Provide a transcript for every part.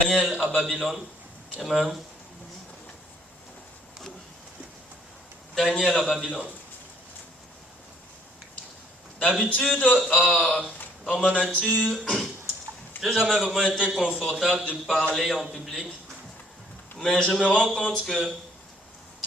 Daniel à Babylone. Amen. Daniel à Babylone. D'habitude, dans ma nature, je n'ai jamais vraiment été confortable de parler en public. Mais je me rends compte que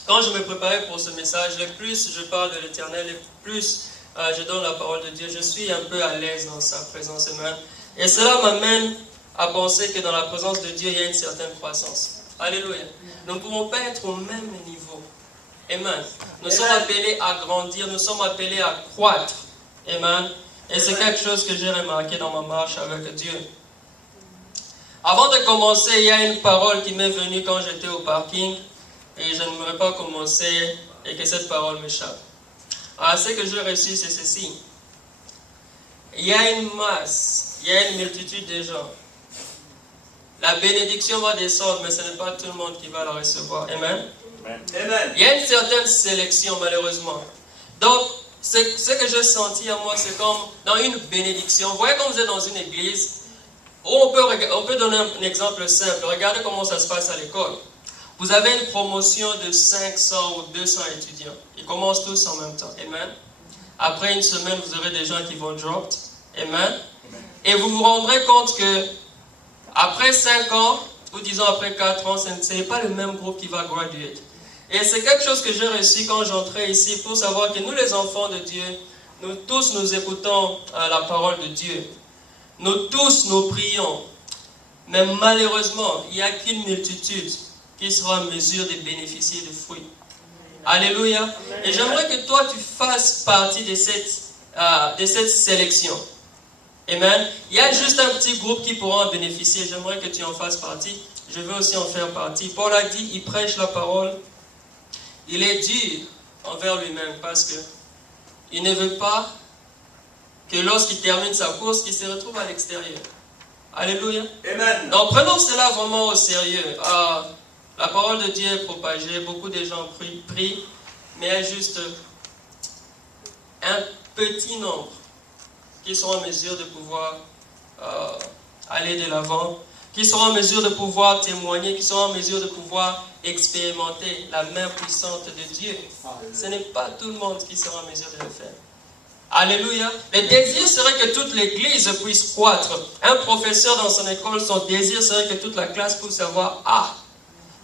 quand je me préparais pour ce message, le plus je parle de l'Éternel, le plus je donne la parole de Dieu, je suis un peu à l'aise dans sa présence. Amen. Et cela m'amène à penser que dans la présence de Dieu, il y a une certaine croissance. Alléluia. Nous ne pouvons pas être au même niveau. Amen. Nous sommes appelés à grandir, nous sommes appelés à croître. Amen. Et c'est quelque chose que j'ai remarqué dans ma marche avec Dieu. Avant de commencer, il y a une parole qui m'est venue quand j'étais au parking et je n'aimerais pas commencer et que cette parole m'échappe. Alors, ce que j'ai reçu, c'est ceci. Il y a une masse, il y a une multitude de gens. La bénédiction va descendre, mais ce n'est pas tout le monde qui va la recevoir. Amen. Amen. Il y a une certaine sélection, malheureusement. Donc, ce que j'ai senti à moi, c'est comme dans une bénédiction. Vous voyez quand vous êtes dans une église, on peut donner un exemple simple. Regardez comment ça se passe à l'école. Vous avez une promotion de 500 ou 200 étudiants. Ils commencent tous en même temps. Amen. Après une semaine, vous aurez des gens qui vont drop. Amen. Et vous vous rendrez compte que après 5 ans, ou disons après 4 ans, ce n'est pas le même groupe qui va graduer. Et c'est quelque chose que j'ai reçu quand j'entrais ici pour savoir que nous les enfants de Dieu, nous tous nous écoutons la parole de Dieu. Nous tous nous prions. Mais malheureusement, il n'y a qu'une multitude qui sera en mesure de bénéficier des fruits. Alléluia. Et j'aimerais que toi tu fasses partie de cette sélection. Amen. Il y a juste un petit groupe qui pourra en bénéficier. J'aimerais que tu en fasses partie. Je veux aussi en faire partie. Paul a dit, il prêche la parole. Il est dur envers lui-même parce que il ne veut pas que lorsqu'il termine sa course, qu'il se retrouve à l'extérieur. Alléluia. Amen. Donc prenons cela vraiment au sérieux. La parole de Dieu est propagée, beaucoup de gens prient, mais il y a juste un petit nombre qui seront en mesure de pouvoir aller de l'avant, qui seront en mesure de pouvoir témoigner, qui seront en mesure de pouvoir expérimenter la main puissante de Dieu. Ce n'est pas tout le monde qui sera en mesure de le faire. Alléluia. Le désir serait que toute l'église puisse croître. Un professeur dans son école, son désir serait que toute la classe puisse avoir A.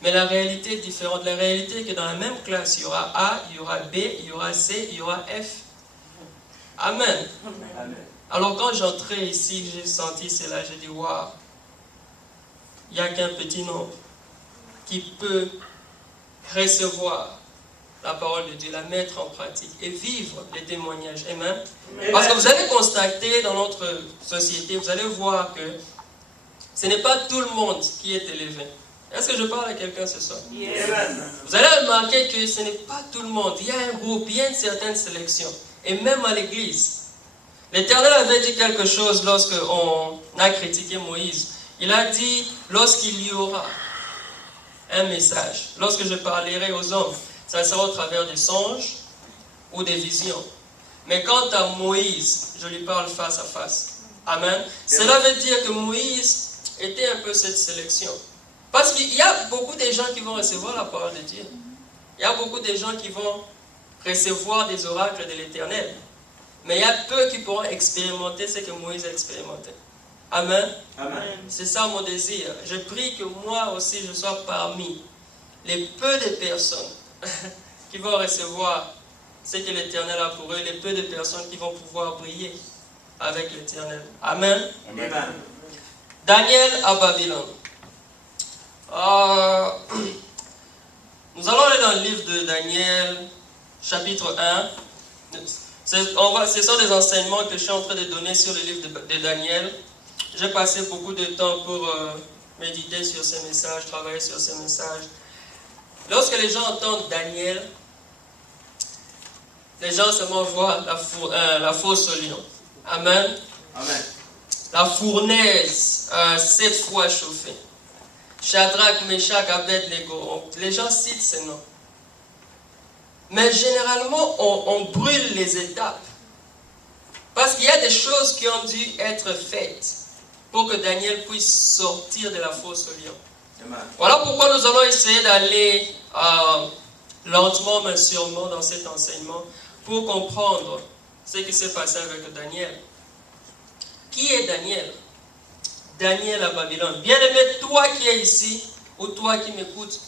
Mais la réalité est différente. La réalité est que dans la même classe, il y aura A, il y aura B, il y aura C, il y aura F. Amen. Amen. Alors quand j'entrais ici, j'ai senti cela, j'ai dit, waouh, il n'y a qu'un petit nombre qui peut recevoir la parole de Dieu, la mettre en pratique et vivre les témoignages. Amen. Amen. Parce que vous allez constater dans notre société, vous allez voir que ce n'est pas tout le monde qui est élevé. Est-ce que je parle à quelqu'un ce soir? Yes. Vous allez remarquer que ce n'est pas tout le monde. Il y a un groupe, il y a une certaine sélection. Et même à l'église. L'Éternel avait dit quelque chose lorsqu'on a critiqué Moïse. Il a dit, lorsqu'il y aura un message, lorsque je parlerai aux hommes, ça sera au travers des songes ou des visions. Mais quant à Moïse, je lui parle face à face. Amen. Cela veut dire que Moïse était un peu cette sélection. Parce qu'il y a beaucoup de gens qui vont recevoir la parole de Dieu. Il y a beaucoup de gens qui vont recevoir des oracles de l'Éternel. Mais il y a peu qui pourront expérimenter ce que Moïse a expérimenté. Amen. Amen. C'est ça mon désir. Je prie que moi aussi je sois parmi les peu de personnes qui vont recevoir ce que l'Éternel a pour eux, les peu de personnes qui vont pouvoir briller avec l'Éternel. Amen. Amen. Daniel à Babylone. Nous allons aller dans le livre de Daniel, chapitre 1. Ce sont des enseignements que je suis en train de donner sur le livre de Daniel. J'ai passé beaucoup de temps pour méditer sur ces messages, travailler sur ces messages. Lorsque les gens entendent Daniel, les gens seulement voient la fosse au lion. Amen. Amen. La fournaise 7 fois chauffée. Shadrach, Meshach, Abednego. Les gens citent ces noms. Mais généralement, on brûle les étapes. Parce qu'il y a des choses qui ont dû être faites pour que Daniel puisse sortir de la fosse au lion. Amen. Voilà pourquoi nous allons essayer d'aller lentement mais sûrement dans cet enseignement pour comprendre ce qui s'est passé avec Daniel. Qui est Daniel? Daniel à Babylone. Bien-aimé, toi qui es ici, ou toi qui m'écoutes,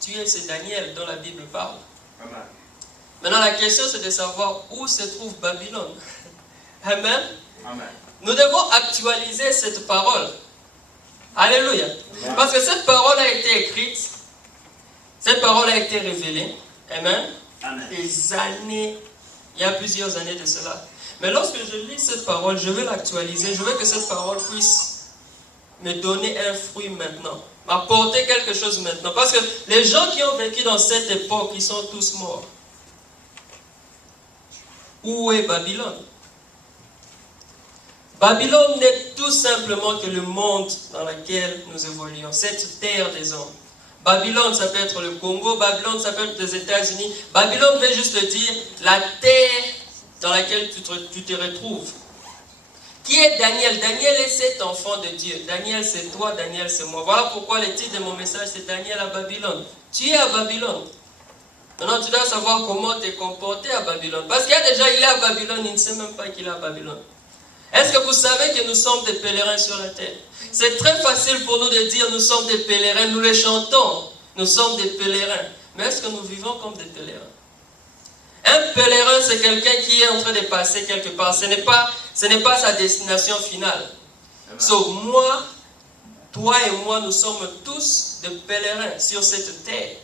tu es ce Daniel dont la Bible parle. Amen. Maintenant, la question c'est de savoir où se trouve Babylone. Amen. Amen. Nous devons actualiser cette parole. Alléluia. Amen. Parce que cette parole a été écrite, cette parole a été révélée. Amen. Amen. Des années, il y a plusieurs années de cela. Mais lorsque je lis cette parole, je veux l'actualiser. Je veux que cette parole puisse me donner un fruit maintenant, m'apporter quelque chose maintenant. Parce que les gens qui ont vécu dans cette époque, ils sont tous morts. Où est Babylone? Babylone n'est tout simplement que le monde dans lequel nous évoluons, cette terre des hommes. Babylone, ça peut être le Congo, Babylone, ça peut être les États-Unis. Babylone veut juste dire la terre dans laquelle tu te retrouves. Qui est Daniel? Daniel est cet enfant de Dieu. Daniel, c'est toi, Daniel, c'est moi. Voilà pourquoi le titre de mon message, c'est Daniel à Babylone. Tu es à Babylone. Maintenant, tu dois savoir comment te comporter à Babylone. Parce qu'il y a déjà, il est à Babylone, il ne sait même pas qu'il est à Babylone. Est-ce que vous savez que nous sommes des pèlerins sur la terre? C'est très facile pour nous de dire nous sommes des pèlerins, nous les chantons, nous sommes des pèlerins. Mais est-ce que nous vivons comme des pèlerins? Un pèlerin, c'est quelqu'un qui est en train de passer quelque part. Ce n'est pas sa destination finale. So, moi, toi et moi, nous sommes tous des pèlerins sur cette terre.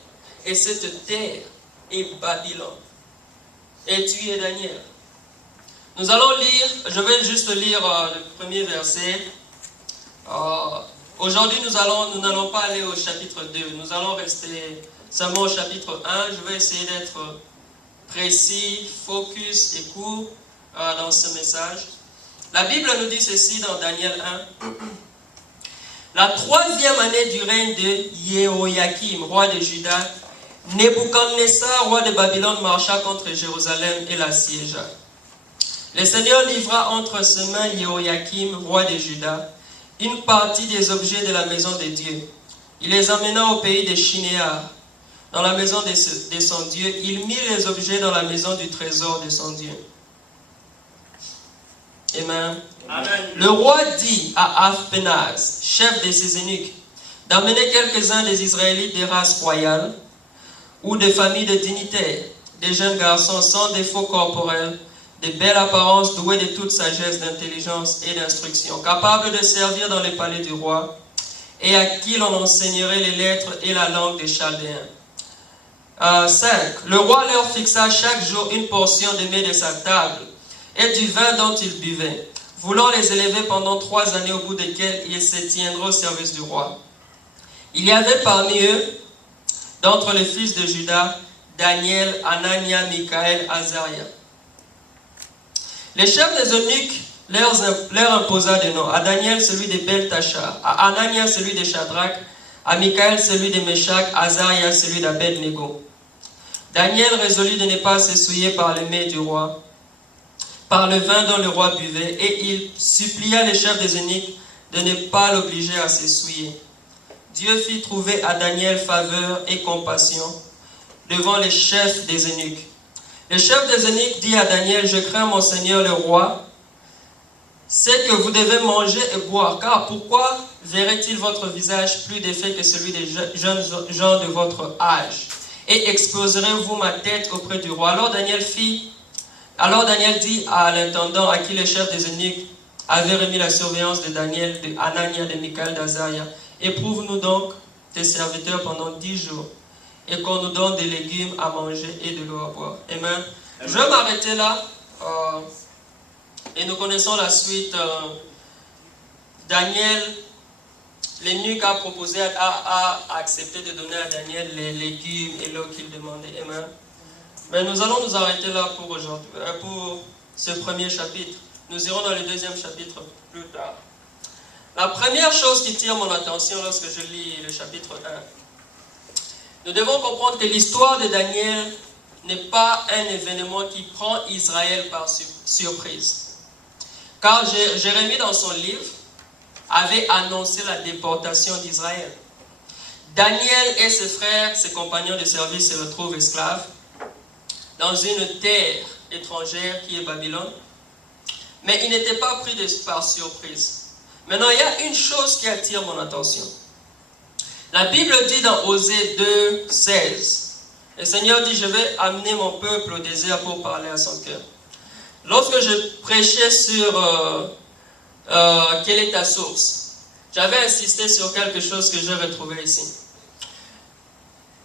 Et cette terre est Babylone. Et tu es Daniel. Nous allons lire, je vais juste lire le premier verset. Aujourd'hui, nous n'allons pas aller au chapitre 2. Nous allons rester seulement au chapitre 1. Je vais essayer d'être précis, focus et court dans ce message. La Bible nous dit ceci dans Daniel 1. La 3e année du règne de Jéhoïakim, roi de Juda, Nebuchadnezzar, roi de Babylone, marcha contre Jérusalem et l'assiégea. Le Seigneur livra entre ses mains Jéhoïakim, roi de Juda, une partie des objets de la maison de Dieu. Il les amena au pays de Shinéar, dans la maison de son Dieu. Il mit les objets dans la maison du trésor de son Dieu. Amen. Amen. Le roi dit à Aspénaz, chef de ses eunuques, d'amener quelques-uns des Israélites des races royales ou des familles de dignitaires, des jeunes garçons sans défaut corporel, de belle apparence, doués de toute sagesse, d'intelligence et d'instruction, capables de servir dans les palais du roi, et à qui l'on enseignerait les lettres et la langue des Chaldéens. 5. Le roi leur fixa chaque jour une portion de mets de sa table et du vin dont ils buvaient, voulant les élever pendant 3 années au bout desquelles ils se tiendraient au service du roi. Il y avait parmi eux, d'entre les fils de Juda, Daniel, Anania, Michaël, Azaria. Les chefs des eunuques leur imposa des noms. À Daniel, celui de Beltachar. À Anania, celui de Shadrach. À Michaël, celui de Meshach. À Azaria, celui d'Abed-Nego. Daniel résolut de ne pas se souiller par le mets du roi, par le vin dont le roi buvait, et il supplia les chefs des eunuques de ne pas l'obliger à se souiller. Dieu fit trouver à Daniel faveur et compassion devant les chefs des eunuques. Le chef des eunuques dit à Daniel, je crains mon Seigneur le roi, c'est que vous devez manger et boire, car pourquoi verrait-il votre visage plus défait que celui des jeunes gens de votre âge? Et exposerez-vous ma tête auprès du roi? Alors Daniel dit à l'intendant à qui le chef des eunuques avait remis la surveillance de Daniel, de Anania, de Michaël, d'Azaria, éprouve-nous donc tes serviteurs pendant 10 jours, et qu'on nous donne des légumes à manger et de l'eau à boire. Amen. Je vais m'arrêter là. Et nous connaissons la suite. Daniel, l'eunuque a proposé, a accepté de donner à Daniel les légumes et l'eau qu'il demandait. Amen. Mais nous allons nous arrêter là pour aujourd'hui, pour ce premier chapitre. Nous irons dans le deuxième chapitre plus tard. La première chose qui tire mon attention lorsque je lis le chapitre 1, nous devons comprendre que l'histoire de Daniel n'est pas un événement qui prend Israël par surprise. Car Jérémie, dans son livre, avait annoncé la déportation d'Israël. Daniel et ses frères, ses compagnons de service se retrouvent esclaves dans une terre étrangère qui est Babylone. Mais ils n'étaient pas pris par surprise. Maintenant, il y a une chose qui attire mon attention. La Bible dit dans Osée 2, 16, le Seigneur dit, je vais amener mon peuple au désert pour parler à son cœur. Lorsque je prêchais sur quelle est ta source, j'avais insisté sur quelque chose que j'ai retrouvé ici.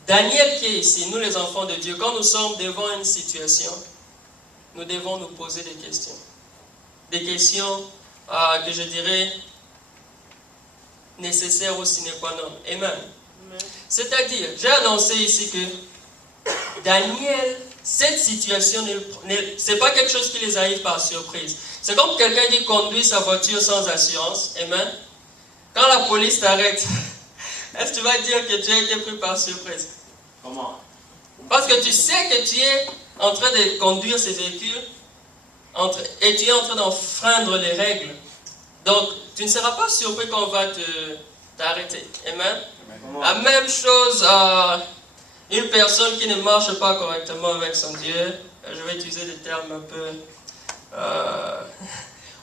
Daniel qui est ici, nous les enfants de Dieu, quand nous sommes devant une situation, nous devons nous poser des questions. Des questions que je dirais nécessaires ou sine qua non. Amen. C'est-à-dire, j'ai annoncé ici que Daniel, cette situation, ce n'est pas quelque chose qui les arrive par surprise. C'est comme quelqu'un qui conduit sa voiture sans assurance. Amen. Quand la police t'arrête, est-ce que tu vas dire que tu as été pris par surprise? Comment? Parce que tu sais que tu es en train de conduire ces véhicules et tu es en train d'enfreindre les règles. Donc, tu ne seras pas surpris qu'on va t'arrêter. Amen. La même chose à une personne qui ne marche pas correctement avec son Dieu. Je vais utiliser des termes un peu...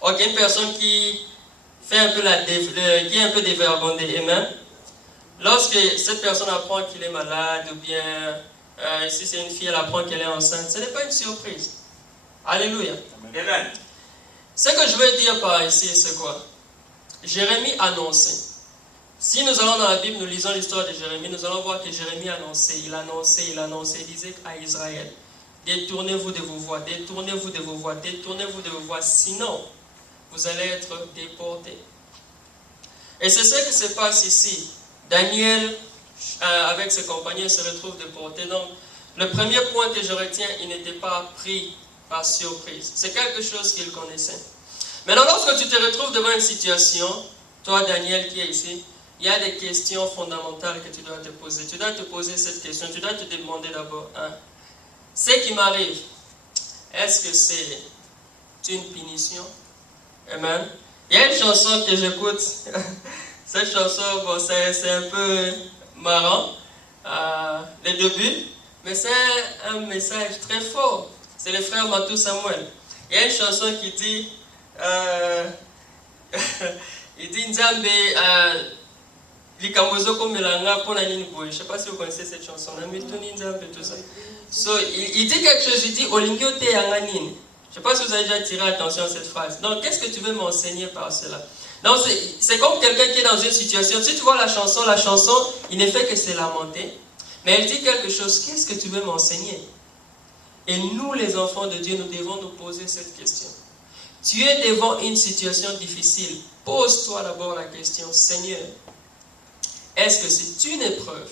ok, une personne qui fait un peu qui est un peu dévergondée. Amen. Lorsque cette personne apprend qu'il est malade ou bien si c'est une fille, elle apprend qu'elle est enceinte, ce n'est pas une surprise. Alléluia. Amen. Ce que je veux dire par ici, c'est quoi? Jérémie annonçait. Si nous allons dans la Bible, nous lisons l'histoire de Jérémie, nous allons voir que Jérémie annonçait, il disait à Israël, détournez-vous de vos voies, détournez-vous de vos voies, détournez-vous de vos voies, sinon vous allez être déportés. Et c'est ce qui se passe ici. Daniel, avec ses compagnons, se retrouve déporté. Donc, le premier point que je retiens, il n'était pas pris par surprise. C'est quelque chose qu'il connaissait. Maintenant, lorsque tu te retrouves devant une situation, toi, Daniel, qui est ici, il y a des questions fondamentales que tu dois te poser. Tu dois te poser cette question. Tu dois te demander d'abord, ce qui m'arrive, est-ce que c'est une punition? Amen. Il y a une chanson que j'écoute. Cette chanson, bon, c'est un peu marrant, les débuts, mais c'est un message très fort. C'est le frère Matou Samuel. Il y a une chanson qui dit, il dit Nzambe, Likamozoko Melanga Ponanini Boy. Je ne sais pas si vous connaissez cette chanson. Tout ça. So, il dit quelque chose, il dit Olingyo te yanganini. Je ne sais pas si vous avez déjà attiré attention à cette phrase. Donc, qu'est-ce que tu veux m'enseigner par cela? Donc, c'est comme quelqu'un qui est dans une situation. Si tu vois la chanson, il ne fait que se lamenter. Mais elle dit quelque chose. Qu'est-ce que tu veux m'enseigner? Et nous, les enfants de Dieu, nous devons nous poser cette question. Tu es devant une situation difficile. Pose-toi d'abord la question, Seigneur, est-ce que c'est une épreuve?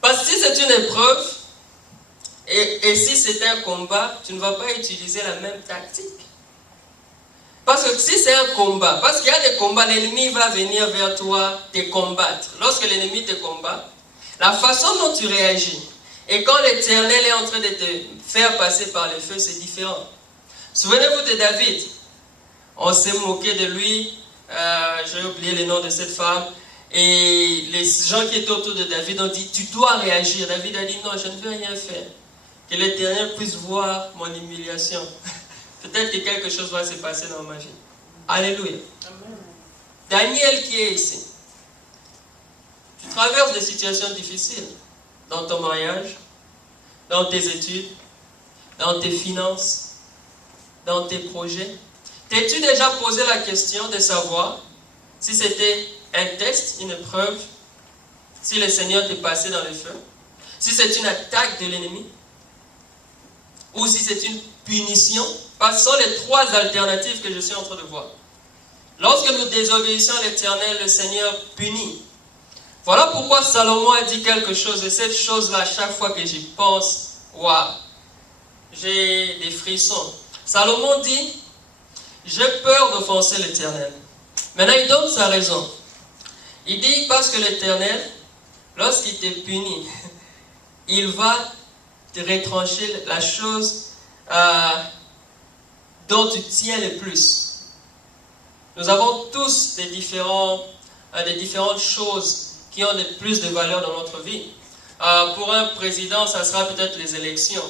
Parce que si c'est une épreuve, et si c'est un combat, tu ne vas pas utiliser la même tactique. Parce que si c'est un combat, parce qu'il y a des combats, l'ennemi va venir vers toi te combattre. Lorsque l'ennemi te combat, la façon dont tu réagis, et quand l'Éternel est en train de te faire passer par le feu, c'est différent. Souvenez-vous de David. On s'est moqué de lui, j'ai oublié le nom de cette femme, et les gens qui étaient autour de David ont dit, tu dois réagir. David a dit, non, je ne veux rien faire. Que l'Éternel puisse voir mon humiliation. Peut-être que quelque chose va se passer dans ma vie. Alléluia. Amen. Daniel qui est ici. Tu traverses des situations difficiles dans ton mariage, dans tes études, dans tes finances, dans tes projets. T'es-tu déjà posé la question de savoir si c'était un test, une épreuve, si le Seigneur t'est passé dans le feu, si c'est une attaque de l'ennemi, ou si c'est une punition? Parce que ce sont les trois alternatives que je suis en train de voir. Lorsque nous désobéissons à l'Éternel, le Seigneur punit. Voilà pourquoi Salomon a dit quelque chose, et cette chose-là, à chaque fois que j'y pense, waouh, j'ai des frissons. Salomon dit, j'ai peur d'offenser l'Éternel. Maintenant, il donne sa raison. Il dit, parce que l'Éternel, lorsqu'il te punit, il va te retrancher la chose dont tu tiens le plus. Nous avons tous des différentes choses qui ont plus de valeur dans notre vie. Pour un président, ça sera peut-être les élections.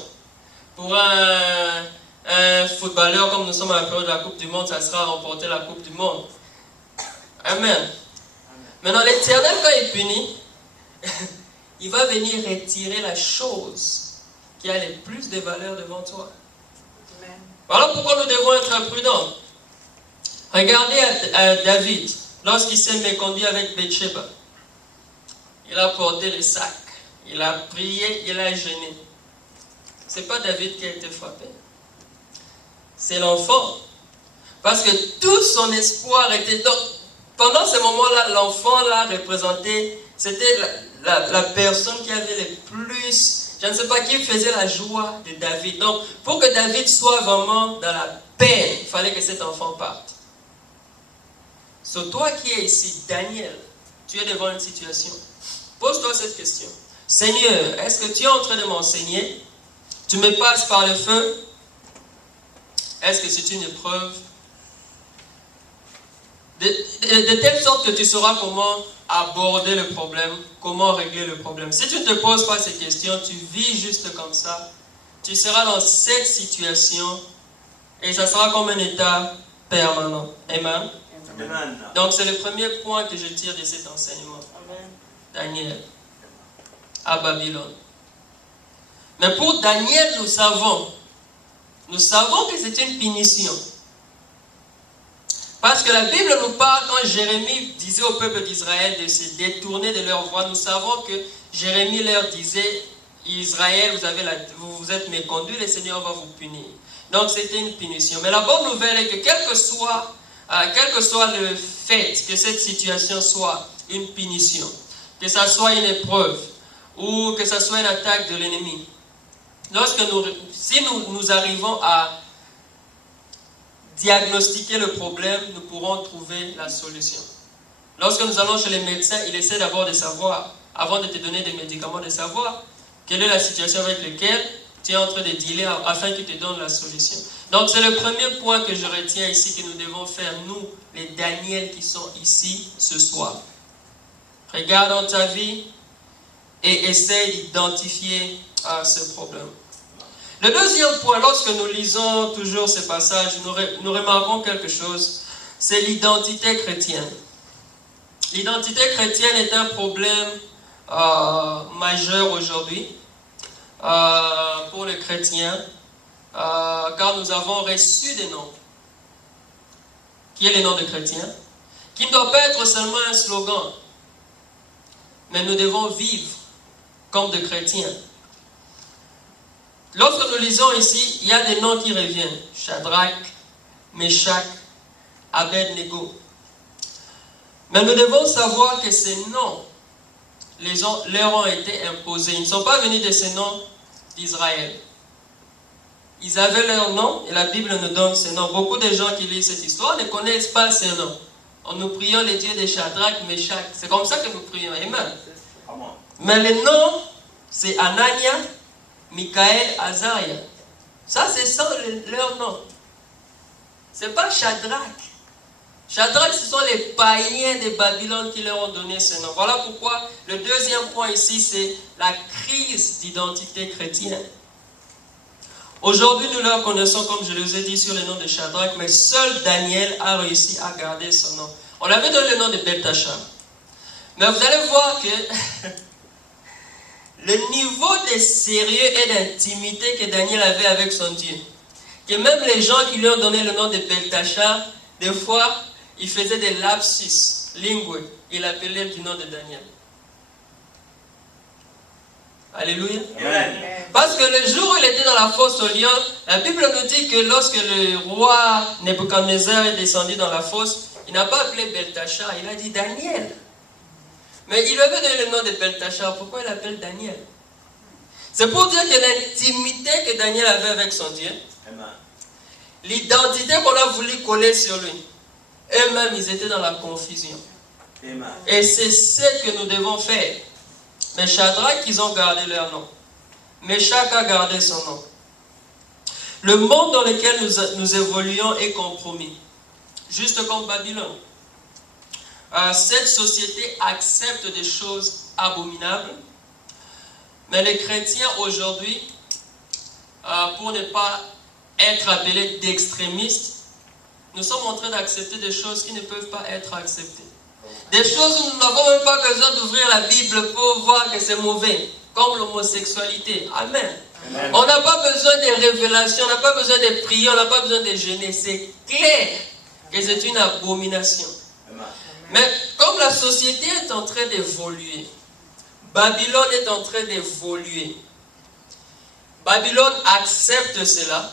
Pour un footballeur, comme nous sommes à la période de la Coupe du Monde, ça sera remporter la Coupe du Monde. Amen. Maintenant, l'Éternel, quand il punit, il va venir retirer la chose qui a le plus de valeur devant toi. Amen. Voilà pourquoi nous devons être prudents. Regardez à David, lorsqu'il s'est méconduit avec Bathsheba. Il a porté le sac, il a prié, il a jeûné. Ce n'est pas David qui a été frappé. C'est l'enfant. Parce que tout son espoir était... Donc, pendant ce moment-là, l'enfant là représenté, c'était la personne qui avait le plus... Je ne sais pas qui faisait la joie de David. Donc, pour que David soit vraiment dans la peine, il fallait que cet enfant parte. So, toi qui es ici, Daniel, tu es devant une situation. Pose-toi cette question. Seigneur, est-ce que tu es en train de m'enseigner? Tu me passes par le feu? Est-ce que c'est une épreuve? De telle sorte que tu sauras comment aborder le problème, comment régler le problème. Si tu ne te poses pas ces questions, tu vis juste comme ça, tu seras dans cette situation et ça sera comme un état permanent. Amen. Amen. Donc c'est le premier point que je tire de cet enseignement. Amen. Daniel, à Babylone. Mais pour Daniel, nous savons que c'est une punition. Parce que la Bible nous parle, quand Jérémie disait au peuple d'Israël de se détourner de leur voie, nous savons que Jérémie leur disait, Israël, vous êtes méconduits, le Seigneur va vous punir. Donc c'était une punition. Mais la bonne nouvelle est que quel que soit le fait que cette situation soit une punition, que ça soit une épreuve, ou que ça soit une attaque de l'ennemi, si nous arrivons à diagnostiquer le problème, nous pourrons trouver la solution. Lorsque nous allons chez les médecins, ils essaient d'abord de savoir, avant de te donner des médicaments, de savoir quelle est la situation avec laquelle tu es en train de dealer afin qu'ils te donnent la solution. Donc c'est le premier point que je retiens ici que nous devons faire, nous, les Daniel qui sont ici ce soir. Regarde dans ta vie et essaie d'identifier ce problème. Le deuxième point, lorsque nous lisons toujours ces passages, nous remarquons quelque chose, c'est l'identité chrétienne. L'identité chrétienne est un problème majeur aujourd'hui pour les chrétiens, car nous avons reçu des noms. Qui est le nom de chrétien? Qui ne doit pas être seulement un slogan, mais nous devons vivre comme des chrétiens. Lorsque nous lisons ici, il y a des noms qui reviennent. Shadrach, Meshach, Abednego. Mais nous devons savoir que ces noms leur ont été imposés. Ils ne sont pas venus de ces noms d'Israël. Ils avaient leur nom et la Bible nous donne ces noms. Beaucoup de gens qui lisent cette histoire ne connaissent pas ces noms. Nous prions les dieux de Shadrach, Meshach. C'est comme ça que nous prions. Amen. Mais les noms, c'est Anania, Michaël, Azaria. Ça, c'est ça leur nom. Ce n'est pas Shadrach. Shadrach, ce sont les païens de Babylone qui leur ont donné ce nom. Voilà pourquoi le deuxième point ici, c'est la crise d'identité chrétienne. Aujourd'hui, nous leur connaissons, comme je les ai dit, sur le nom de Shadrach, mais seul Daniel a réussi à garder son nom. On avait donné le nom de Beltachar. Mais vous allez voir que le niveau de sérieux et d'intimité que Daniel avait avec son Dieu, que même les gens qui lui ont donné le nom de Beltachar, des fois, ils faisaient des lapsus linguae. Il appelait du nom de Daniel. Alléluia. Amen. Parce que le jour où il était dans la fosse au lion, la Bible nous dit que lorsque le roi Nebuchadnezzar est descendu dans la fosse, il n'a pas appelé Beltachar, il a dit Daniel. Mais il lui avait donné le nom de Beltachar. Pourquoi il l'appelle Daniel? C'est pour dire que l'intimité que Daniel avait avec son Dieu, l'identité qu'on a voulu coller sur lui, eux-mêmes, ils étaient dans la confusion. Amen. Et c'est ce que nous devons faire. Mais Shadrach, ils ont gardé leur nom. Meshach a gardé son nom. Le monde dans lequel nous évoluons est compromis. juste comme Babylone. Cette société accepte des choses abominables, mais les chrétiens aujourd'hui, pour ne pas être appelés d'extrémistes, nous sommes en train d'accepter des choses qui ne peuvent pas être acceptées. Des choses où nous n'avons même pas besoin d'ouvrir la Bible pour voir que c'est mauvais, comme l'homosexualité. Amen. Amen. On n'a pas besoin de révélations, on n'a pas besoin de prier, on n'a pas besoin de jeûner. C'est clair que c'est une abomination. Amen. Mais comme la société est en train d'évoluer, Babylone est en train d'évoluer, Babylone accepte cela.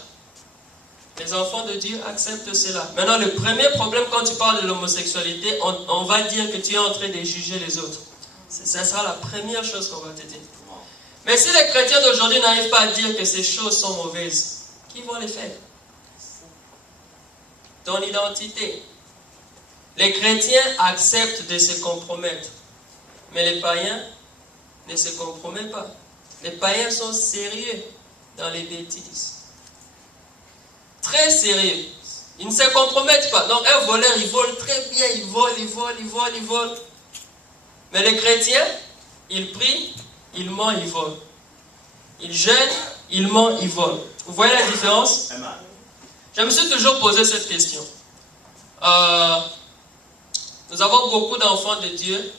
Les enfants de Dieu acceptent cela. Maintenant, le premier problème quand tu parles de l'homosexualité, on va dire que tu es en train de juger les autres. Ça sera la première chose qu'on va te dire. Mais si les chrétiens d'aujourd'hui n'arrivent pas à dire que ces choses sont mauvaises, qui vont les faire? Ton identité. Les chrétiens acceptent de se compromettre. Mais les païens ne se compromettent pas. Les païens sont sérieux dans les bêtises. Très sérieux. Ils ne se compromettent pas. Donc un voleur, il vole très bien, il vole. Mais les chrétiens, ils prient, ils mentent, ils volent. Ils jeûnent, ils mentent, ils volent. Vous voyez la différence? Je me suis toujours posé cette question. Nous avons beaucoup d'enfants de Dieu.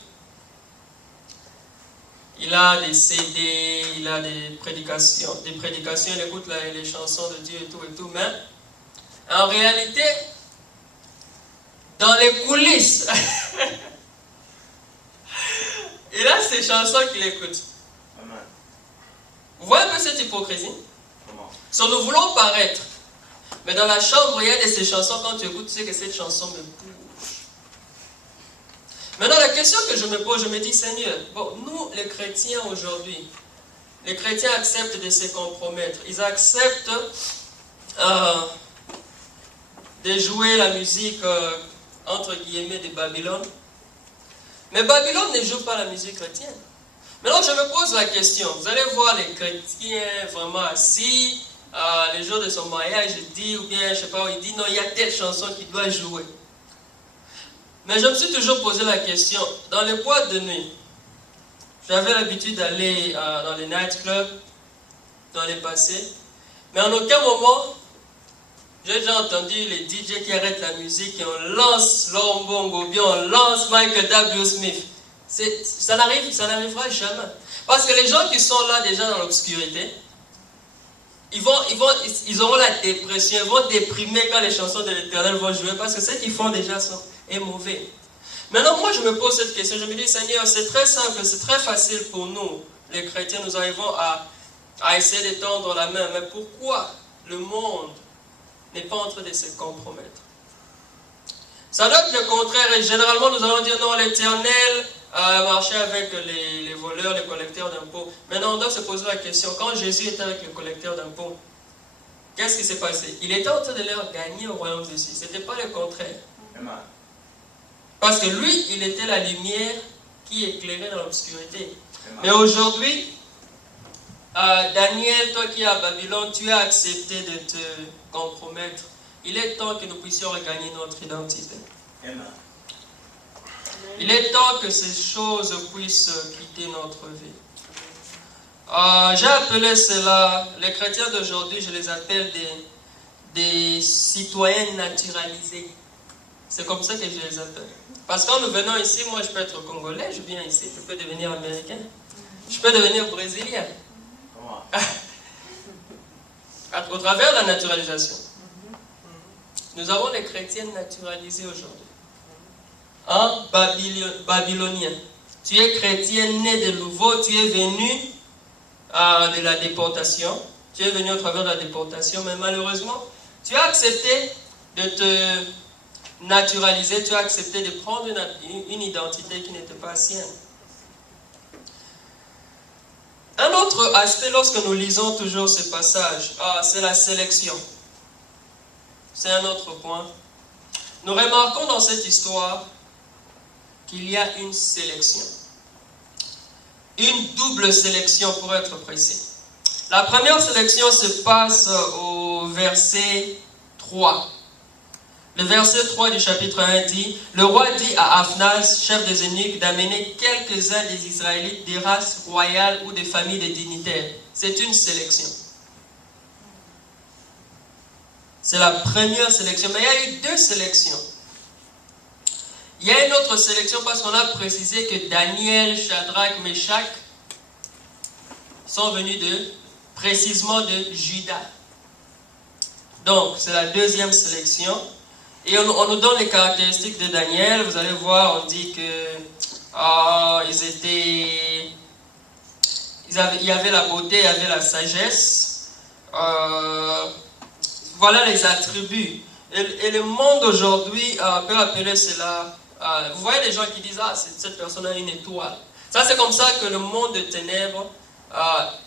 Il a des CD, il a des prédications, il écoute les chansons de Dieu et tout, mais en réalité, dans les coulisses, il a ces chansons qu'il écoute. Vous voyez un peu cette hypocrisie? So, nous voulons paraître, mais dans la chambre, il y a de ces chansons, quand tu écoutes, tu sais que cette chanson me bouge. Maintenant, la question que je me pose, je me dis, Seigneur, bon, nous, les chrétiens aujourd'hui, les chrétiens acceptent de se compromettre. Ils acceptent de jouer la musique, entre guillemets, de Babylone. Mais Babylone ne joue pas la musique chrétienne. Maintenant, je me pose la question. Vous allez voir les chrétiens vraiment assis, les jours de son mariage, il dit, ou bien, je ne sais pas, il dit, non, il y a telle chanson qu'il doit jouer. Mais je me suis toujours posé la question, dans les boîtes de nuit, j'avais l'habitude d'aller dans les nightclubs, dans les passés, mais en aucun moment, j'ai déjà entendu les DJ qui arrêtent la musique et on lance Laurent Bongo, bien on lance Michael W. Smith. Ça n'arrivera jamais. Parce que les gens qui sont là déjà dans l'obscurité, ils auront la dépression, ils vont déprimer quand les chansons de l'Éternel vont jouer, parce que ce qu'ils font déjà est mauvais. Maintenant, moi je me pose cette question, je me dis, Seigneur, c'est très simple, c'est très facile pour nous, les chrétiens, nous arrivons à essayer de tendre la main, mais pourquoi le monde n'est pas en train de se compromettre? Ça doit être le contraire, et généralement nous allons dire, non, l'Éternel marchait avec les voleurs, les collecteurs d'impôts. Maintenant, on doit se poser la question, quand Jésus était avec les collecteurs d'impôts, qu'est-ce qui s'est passé? Il était en train de leur gagner au royaume des cieux, ce n'était pas le contraire. Parce que lui, il était la lumière qui éclairait dans l'obscurité. Mais aujourd'hui, Daniel, toi qui es à Babylone, tu as accepté de te compromettre. Il est temps que nous puissions regagner notre identité. Amen. Il est temps que ces choses puissent quitter notre vie. J'ai appelé cela, les chrétiens d'aujourd'hui, je les appelle des citoyens naturalisés. C'est comme ça que je les appelle. Parce que quand nous venons ici, moi je peux être congolais, je viens ici, je peux devenir américain, je peux devenir brésilien. Au travers de la naturalisation. Nous avons les chrétiens naturalisés aujourd'hui. Un babylonien. Tu es chrétien né de nouveau, tu es venu de la déportation. Tu es venu au travers de la déportation, mais malheureusement, tu as accepté de te naturaliser, tu as accepté de prendre une identité qui n'était pas sienne. Un autre aspect, lorsque nous lisons toujours ce passage, c'est la sélection. C'est un autre point. Nous remarquons dans cette histoire qu'il y a une sélection. Une double sélection pour être précis. La première sélection se passe au verset 3. Le verset 3 du chapitre 1 dit, le roi dit à Aphnaz, chef des eunuques, d'amener quelques-uns des Israélites des races royales ou des familles de dignitaires. C'est une sélection. C'est la première sélection. Mais il y a eu deux sélections. Il y a une autre sélection parce qu'on a précisé que Daniel, Shadrach, Meshach sont venus précisément de Juda. Donc, c'est la deuxième sélection. Et on nous donne les caractéristiques de Daniel. Vous allez voir, on dit que il y avait la beauté, il y avait la sagesse. Voilà les attributs. Et le monde aujourd'hui peut appeler cela... vous voyez les gens qui disent, cette personne a une étoile. Ça, c'est comme ça que le monde de ténèbres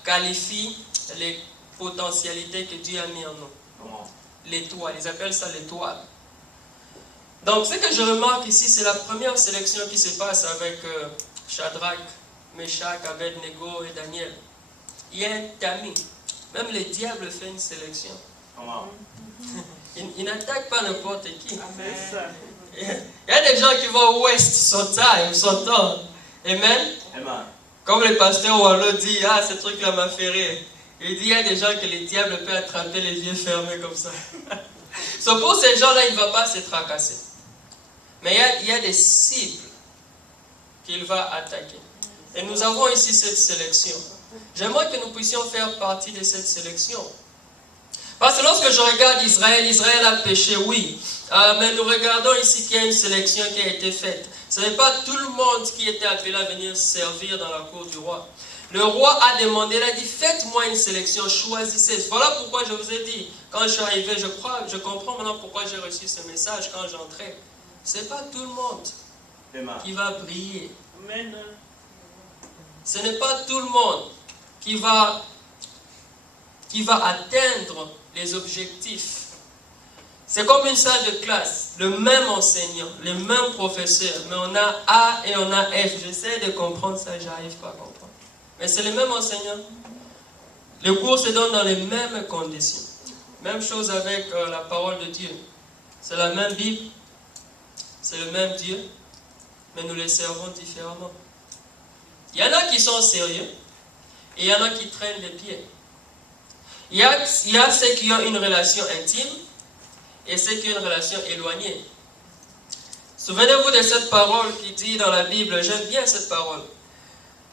qualifie les potentialités que Dieu a mis en nous. L'étoile, ils appellent ça l'étoile. Donc, ce que je remarque ici, c'est la première sélection qui se passe avec Shadrach, Meshach, Abednego et Daniel. Il y a un tamis. Même le diable fait une sélection. Il n'attaque pas n'importe qui. Il y a des gens qui vont au ouest, son temps. Amen. Comme le pasteur Wallo dit, ce truc-là m'a fait rire. Il dit, il y a des gens que le diable peut attraper les yeux fermés comme ça. Pour ces gens-là, il ne va pas se tracasser. Mais il y a des cibles qu'il va attaquer. Et nous avons ici cette sélection. J'aimerais que nous puissions faire partie de cette sélection. Parce que lorsque je regarde Israël a péché, oui. Mais nous regardons ici qu'il y a une sélection qui a été faite. Ce n'est pas tout le monde qui était appelé à venir servir dans la cour du roi. Le roi a demandé, il a dit, faites-moi une sélection, choisissez. Voilà pourquoi je vous ai dit, quand je suis arrivé, je comprends maintenant pourquoi j'ai reçu ce message quand j'entrais. Ce n'est pas tout le monde qui va briller. Ce n'est pas tout le monde qui va atteindre les objectifs. C'est comme une salle de classe, le même enseignant, le même professeur, mais on a A et on a F. J'essaie de comprendre ça, j'arrive pas à comprendre. Mais c'est le même enseignant. Les cours se donnent dans les mêmes conditions. Même chose avec la parole de Dieu. C'est la même Bible, c'est le même Dieu, mais nous les servons différemment. Il y en a qui sont sérieux, et il y en a qui traînent les pieds. Il y a ceux qui ont une relation intime, et ceux qui ont une relation éloignée. Souvenez-vous de cette parole qui dit dans la Bible, j'aime bien cette parole.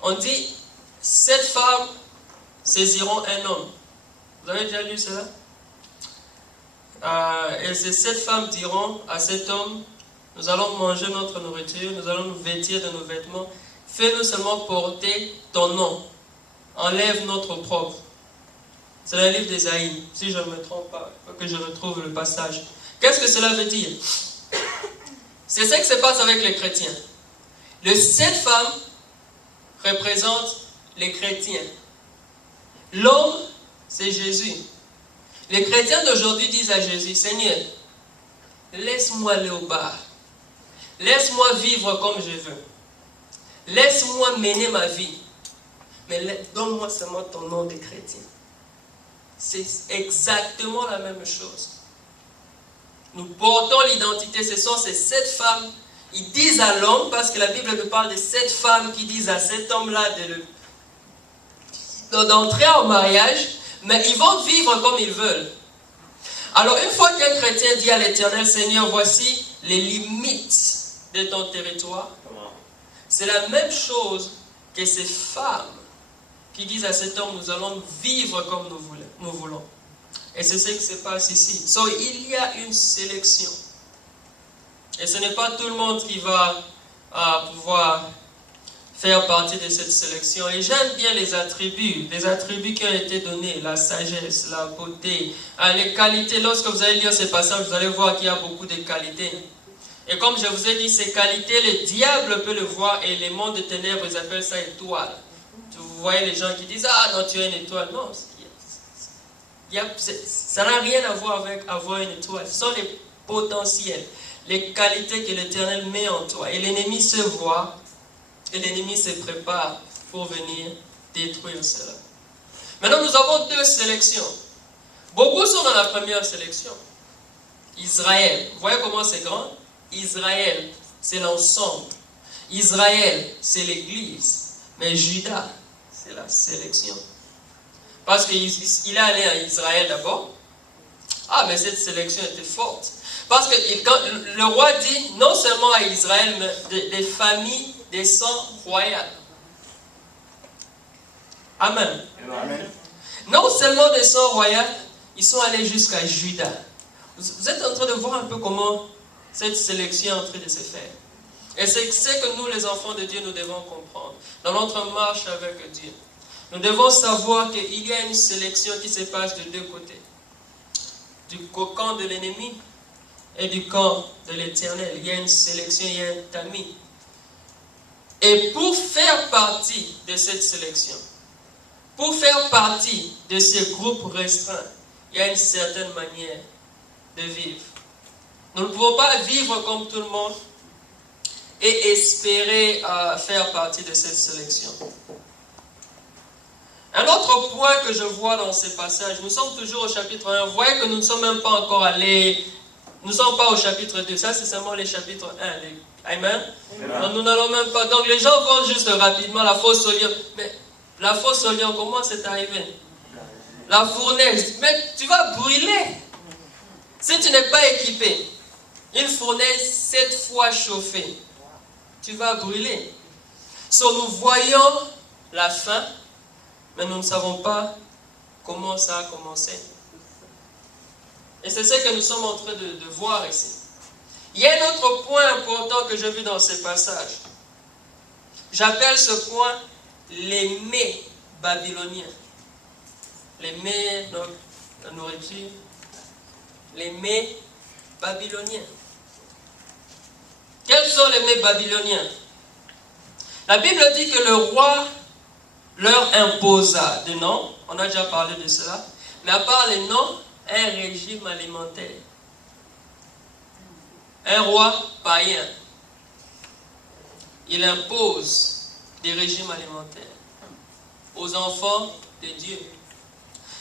On dit, 7 femmes saisiront un homme. Vous avez déjà lu cela? Et ces 7 femmes diront à cet homme, nous allons manger notre nourriture, nous allons nous vêtir de nos vêtements, fais-nous seulement porter ton nom, enlève notre propre. C'est le livre d'Ésaïe, si je ne me trompe pas, il faut que je retrouve le passage. Qu'est-ce que cela veut dire? C'est ce qui se passe avec les chrétiens. Les 7 femmes représentent les chrétiens. L'homme, c'est Jésus. Les chrétiens d'aujourd'hui disent à Jésus, Seigneur, laisse-moi aller au bar. Laisse-moi vivre comme je veux. Laisse-moi mener ma vie. Mais donne-moi seulement ton nom de chrétien. C'est exactement la même chose. Nous portons l'identité. Ce sont ces 7 femmes. Ils disent à l'homme, parce que la Bible nous parle de 7 femmes qui disent à cet homme-là d'entrer en mariage, mais ils vont vivre comme ils veulent. Alors une fois qu'un chrétien dit à l'Éternel, Seigneur, voici les limites de ton territoire, c'est la même chose que ces femmes qui disent à cet homme, nous allons vivre comme nous voulons. Et c'est ce qui se passe ici. Il y a une sélection. Et ce n'est pas tout le monde qui va pouvoir faire partie de cette sélection. Et j'aime bien les attributs qui ont été donnés, la sagesse, la beauté, les qualités. Lorsque vous allez lire ces passages, vous allez voir qu'il y a beaucoup de qualités. Et comme je vous ai dit, ces qualités, le diable peut le voir et les mondes de ténèbres, ils appellent ça étoile. Vous voyez les gens qui disent, non, tu es une étoile. Non, ça n'a rien à voir avec avoir une étoile. Ce sont les potentiels, les qualités que l'Éternel met en toi. Et l'ennemi se voit, et l'ennemi se prépare pour venir détruire cela. Maintenant, nous avons 2 sélections. Beaucoup sont dans la première sélection. Israël. Vous voyez comment c'est grand? Israël, c'est l'ensemble. Israël, c'est l'Église. Mais Judas, c'est la sélection. Parce qu'il est allé à Israël d'abord. Ah, mais cette sélection était forte. Parce que quand le roi dit, non seulement à Israël, mais des familles des sangs royales. Amen. Amen. Non seulement des sangs royales, ils sont allés jusqu'à Juda. Vous êtes en train de voir un peu comment cette sélection est en train de se faire. Et c'est ce que nous, les enfants de Dieu, nous devons comprendre dans notre marche avec Dieu. Nous devons savoir qu'il y a une sélection qui se passe de deux côtés. Du camp de l'ennemi et du camp de l'Éternel. Il y a une sélection, il y a un tamis. Et pour faire partie de cette sélection, pour faire partie de ces groupes restreints, il y a une certaine manière de vivre. Nous ne pouvons pas vivre comme tout le monde et espérer faire partie de cette sélection. Un autre point que je vois dans ces passages, nous sommes toujours au chapitre 1. Vous voyez que nous ne sommes même pas encore allés, nous ne sommes pas au chapitre 2. Ça, c'est seulement les chapitres 1. Amen. Donc, nous n'allons même pas. Donc, les gens vont juste rapidement la fosse au lion. Mais la fosse au lion, comment c'est arrivé? La fournaise. Mais tu vas brûler. Si tu n'es pas équipé, une fournaise 7 fois chauffée, tu vas brûler. So, nous voyons la fin, mais nous ne savons pas comment ça a commencé. Et c'est ce que nous sommes en train de voir ici. Il y a un autre point important que j'ai vu dans ces passages. J'appelle ce point les mets babyloniens. Les mets, donc la nourriture. Les mets babyloniens. Quels sont les mets babyloniens? La Bible dit que le roi leur imposa des noms, on a déjà parlé de cela, mais à part les noms, un régime alimentaire. Un roi païen, il impose des régimes alimentaires aux enfants de Dieu.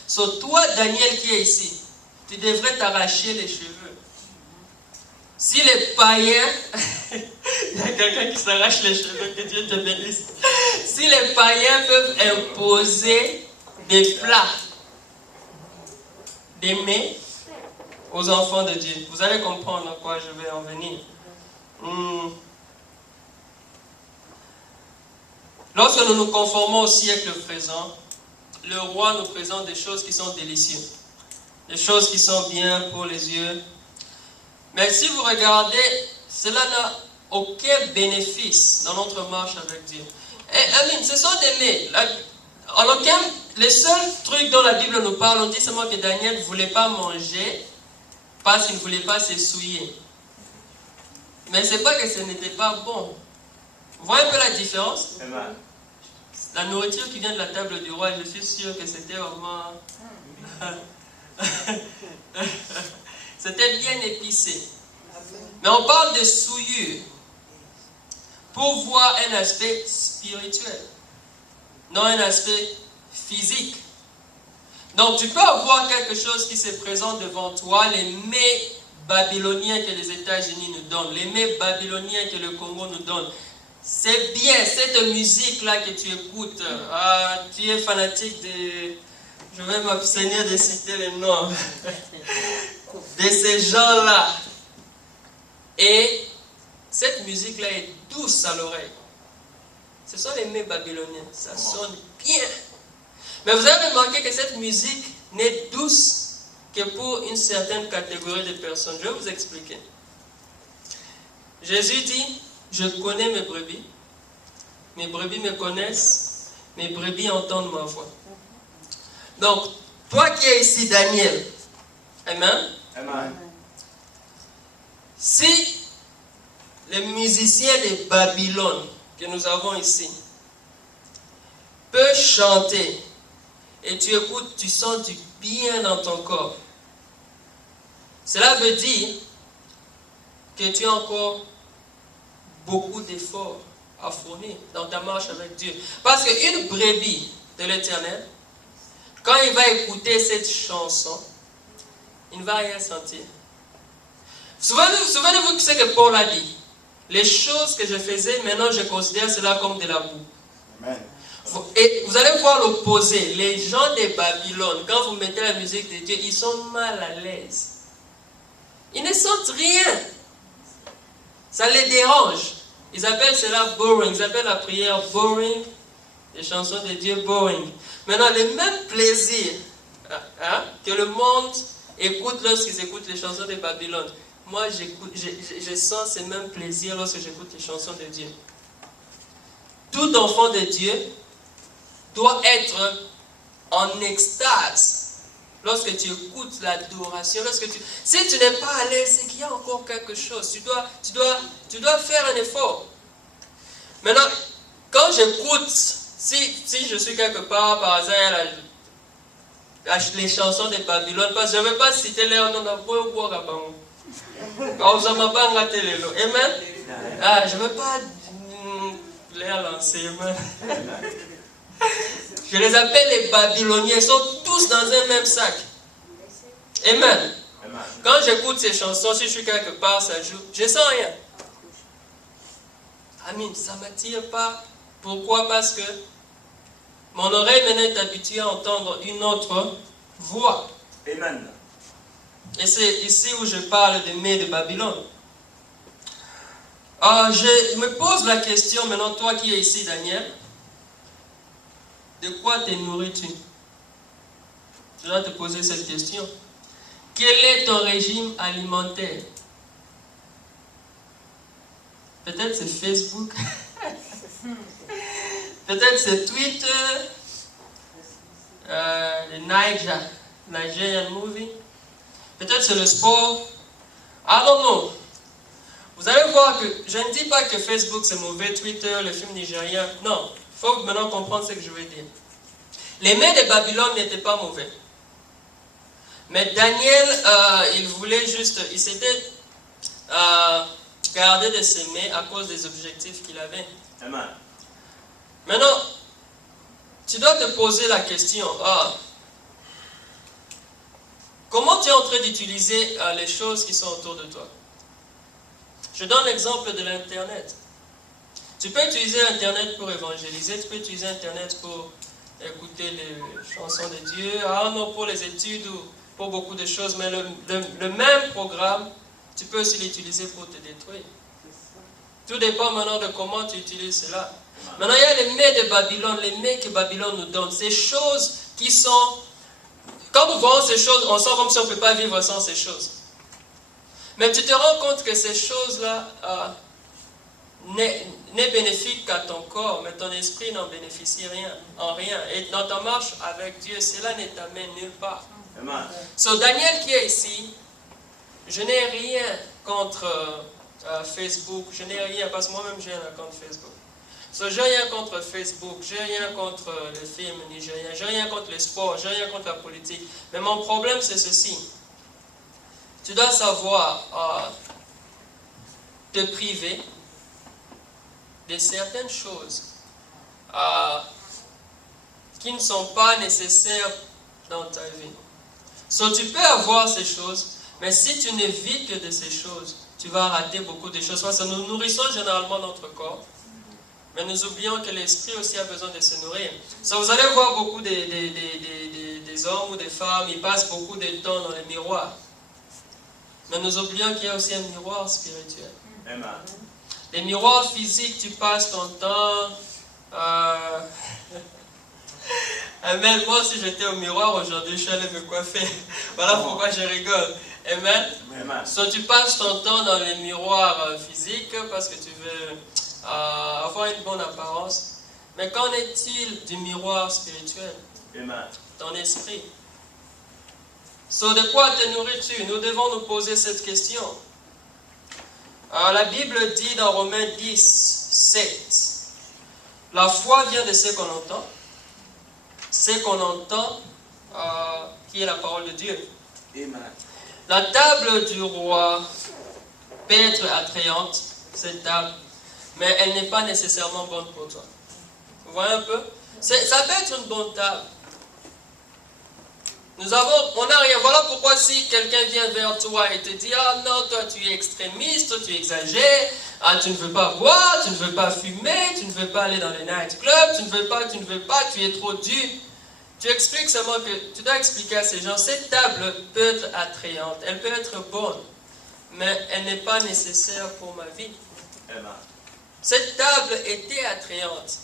So, toi, Daniel qui est ici, tu devrais t'arracher les cheveux. Si les païens, il y a quelqu'un qui s'arrache les cheveux, que Dieu te bénisse. Si les païens peuvent imposer des plats, des mets aux enfants de Dieu, vous allez comprendre à quoi je vais en venir. Lorsque nous nous conformons au siècle présent, le roi nous présente des choses qui sont délicieuses, des choses qui sont bien pour les yeux. Mais si vous regardez, cela n'a aucun bénéfice dans notre marche avec Dieu. Et, ce sont des mets. Les seuls trucs dont la Bible nous parle, on dit seulement que Daniel ne voulait pas manger parce qu'il ne voulait pas s'essouiller. Mais ce n'est pas que ce n'était pas bon. Vous voyez un peu la différence? La nourriture qui vient de la table du roi, je suis sûr que c'était vraiment... C'était bien épicé. Mais on parle de souillure pour voir un aspect spirituel, non un aspect physique. Donc tu peux avoir quelque chose qui se présente devant toi, les mets babyloniens que les États-Unis nous donnent, les mets babyloniens que le Congo nous donne. C'est bien, cette musique-là que tu écoutes. Tu es fanatique de... Je vais m'abstenir de citer les noms de ces gens-là. Et cette musique-là est douce à l'oreille. Ce sont les mets babyloniens. Ça sonne bien. Mais vous avez remarqué que cette musique n'est douce que pour une certaine catégorie de personnes. Je vais vous expliquer. Jésus dit, je connais mes brebis me connaissent, mes brebis entendent ma voix. Donc, toi qui es ici, Daniel, amen. Amen. Si les musiciens de Babylone que nous avons ici peuvent chanter et tu écoutes, tu sens du bien dans ton corps, cela veut dire que tu as encore beaucoup d'efforts à fournir dans ta marche avec Dieu. Parce qu'une brebis de l'Éternel, quand il va écouter cette chanson, il ne va rien sentir. Souvenez-vous ce que Paul a dit. Les choses que je faisais, maintenant je considère cela comme de la boue. Amen. Et vous allez voir l'opposé. Les gens de Babylone, quand vous mettez la musique de Dieu, ils sont mal à l'aise. Ils ne sentent rien. Ça les dérange. Ils appellent cela boring. Ils appellent la prière boring. Les chansons de Dieu boring. Maintenant, le même plaisir que le monde écoute lorsqu'ils écoutent les chansons de Babylone. Moi, je sens ce même plaisir lorsque j'écoute les chansons de Dieu. Tout enfant de Dieu doit être en extase lorsque tu écoutes l'adoration. Si tu n'es pas à l'aise, c'est qu'il y a encore quelque chose. Tu dois faire un effort. Maintenant, quand j'écoute, si je suis quelque part, par hasard, les chansons de Babylone, parce que je ne vais pas citer les noms de Amen. Je ne veux pas les lancer. Je les appelle les Babyloniens. Ils sont tous dans un même sac. Amen. Quand j'écoute ces chansons, si je suis quelque part, ça joue, je ne sens rien. Amen. Ça ne m'attire pas. Pourquoi? Parce que mon oreille maintenant est habituée à entendre une autre voix. Amen. Et c'est ici où je parle des mets de Babylone. Je me pose la question maintenant, toi qui es ici, Daniel, de quoi te nourris-tu? Je dois te poser cette question. Quel est ton régime alimentaire? Peut-être c'est Facebook, peut-être c'est Twitter, le Nigerian movie, peut-être c'est le sport. I don't know. Vous allez voir que je ne dis pas que Facebook c'est mauvais, Twitter, le film nigérien. Non, il faut maintenant comprendre ce que je veux dire. Les mets de Babylone n'étaient pas mauvais. Mais Daniel, il s'était gardé de s'aimer à cause des objectifs qu'il avait. Amen. Maintenant, tu dois te poser la question, comment tu es en train d'utiliser les choses qui sont autour de toi? Je donne l'exemple de l'Internet. Tu peux utiliser l'Internet pour évangéliser, tu peux utiliser l'Internet pour écouter les chansons de Dieu, pour les études ou pour beaucoup de choses, mais le même programme, tu peux aussi l'utiliser pour te détruire. Tout dépend maintenant de comment tu utilises cela. Maintenant, il y a les mets de Babylone, les mets que Babylone nous donne. Ces choses qui sont... Quand nous voyons ces choses, on sent comme si on ne peut pas vivre sans ces choses. Mais tu te rends compte que ces choses-là n'est bénéfique qu'à ton corps, mais ton esprit n'en bénéficie en rien. Et dans ta marche avec Dieu, cela ne t'amène nulle part. Amen. So, Daniel qui est ici, je n'ai rien contre Facebook, je n'ai rien, parce que moi-même j'ai un compte Facebook. So, j'ai rien contre Facebook, j'ai rien contre les films nigériens, j'ai rien contre le sport, j'ai rien contre la politique. Mais mon problème c'est ceci. Tu dois savoir te priver de certaines choses qui ne sont pas nécessaires dans ta vie. So, tu peux avoir ces choses, mais si tu ne vis que de ces choses, tu vas rater beaucoup de choses. Parce que nous nourrissons généralement notre corps, mais nous oublions que l'esprit aussi a besoin de se nourrir. So, vous allez voir beaucoup des hommes ou des femmes, ils passent beaucoup de temps dans les miroirs. Mais nous oublions qu'il y a aussi un miroir spirituel. Amen. Les miroirs physiques, tu passes ton temps. Amen. Moi aussi j'étais au miroir aujourd'hui, je suis allé me coiffer. Voilà pourquoi je rigole. Amen. Amen. So, tu passes ton temps dans les miroirs physiques parce que tu veux avoir une bonne apparence. Mais qu'en est-il du miroir spirituel? Amen. Ton esprit. So, de quoi te nourris-tu? Nous devons nous poser cette question. La Bible dit dans Romains 10, 7, la foi vient de ce qu'on entend. Ce qu'on entend, qui est la parole de Dieu. Amen. La table du roi peut être attrayante, cette table, mais elle n'est pas nécessairement bonne pour toi. Vous voyez un peu? Ça peut être une bonne table. On n'a rien. Voilà pourquoi si quelqu'un vient vers toi et te dit, ah non, toi tu es extrémiste, toi tu exagères, ah, tu ne veux pas boire, tu ne veux pas fumer, tu ne veux pas aller dans les nightclubs, tu ne veux pas, tu es trop dur. Tu expliques seulement que tu dois expliquer à ces gens, cette table peut être attrayante, elle peut être bonne, mais elle n'est pas nécessaire pour ma vie. Cette table était attrayante.